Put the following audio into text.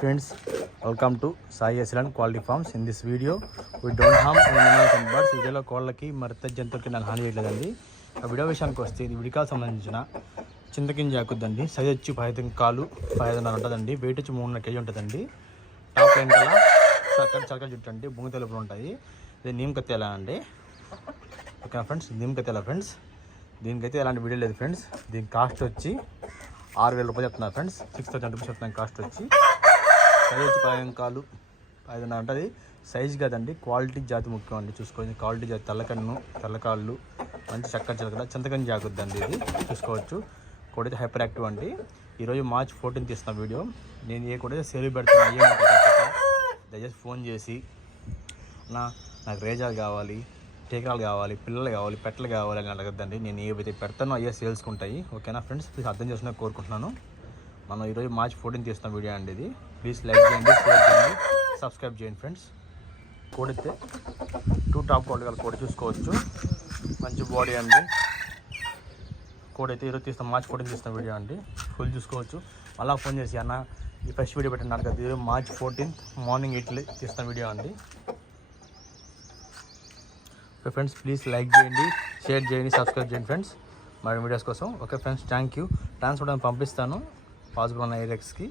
friends welcome to Sai island quality farms in this video we don't harm animals and birds వీడియోలో కోళ్ళకి మరిత జంతువులకి నాకు హాని చేయలేదండి ఆ వీడియో విషయానికి వస్తే ఇది విడికాలకు సంబంధించిన చింతకింజ ఆకుద్దండి. సైజ్ వచ్చి పదహైదు కాలు పదహైదున్నర ఉంటుందండి. వెయిట్ వచ్చి మూడున్నర కేజీ ఉంటుందండి. టాప్ వెనకాల చక్కటి చక్కటి జుట్టు అండి. భూమి తెలుపులు ఉంటాయి. ఇది నీమ్ కత్తెల అండి? ఓకేనా ఫ్రెండ్స్? Neem కత్తెల friends? దీనికైతే ఎలాంటి వీడియో లేదు ఫ్రెండ్స్. దీని కాస్ట్ వచ్చి ఆరు వేల రూపాయలు చెప్తున్నారు ఫ్రెండ్స్. సిక్స్ థౌసండ్ రూపీస్ చెప్తున్నాను కాస్ట్ వచ్చి సైజ్ పాయంకాలు పదిహేను అంటే ఐదున్నర సైజ్ కదండి క్వాలిటీ జాతి ముఖ్యం అండి. చూసుకోవచ్చు క్వాలిటీ జాతి తెల్లకన్ను తెల్లకాళ్ళు మంచి చక్కటి చిలకడ చింతకన్ను జాగుద్దండి ఇది. చూసుకోవచ్చు. కూడా హైపర్ యాక్టివ్ అండి. ఈరోజు మార్చ్ ఫోర్టీన్త్ తీస్తున్న వీడియో. నేను ఏ కూడా సేల్ పెడుతున్నా దయచేసి ఫోన్ చేసి నా నాకు రేజాలు కావాలి టీకాలు కావాలి పిల్లలు కావాలి పెట్టలు కావాలి అని అడగద్దండి. నేను ఏవైతే పెడతానో అయ్యే సేల్స్కుంటాయి ఓకేనా ఫ్రెండ్స్? ప్లీజ్ అర్థం చేసుకునే కోరుకుంటున్నాను. మనం ఈరోజు మార్చి ఫోర్టీన్ తీస్తాం వీడియో అండి ఇది. ప్లీజ్ లైక్ చేయండి షేర్ చేయండి సబ్స్క్రైబ్ చేయండి ఫ్రెండ్స్ కోడితే టూ టాప్ క్వాలిటీ గల కోడి చూసుకోవచ్చు. మంచి బాడీ అండి. కోడి అయితే ఈరోజు తీస్తాం మార్చి ఫోర్టీన్ తీస్తున్న వీడియో అండి. ఫుల్ చూసుకోవచ్చు. మళ్ళీ ఫోన్ చేసి అన్న ఈ ఫస్ట్ వీడియో పెట్టినారు కదా ఈరోజు మార్చ్ ఫోర్టీన్త్ మార్నింగ్ ఎయిట్లే తీస్తున్న వీడియో అండి. ఓకే ఫ్రెండ్స్ ప్లీజ్ లైక్ చేయండి షేర్ చేయండి సబ్స్క్రైబ్ చేయండి ఫ్రెండ్స్ మరి వీడియోస్ కోసం okay friends thank you transport పంపిస్తాను. పాసిబుల్ ఉన్న ఏరియాస్కి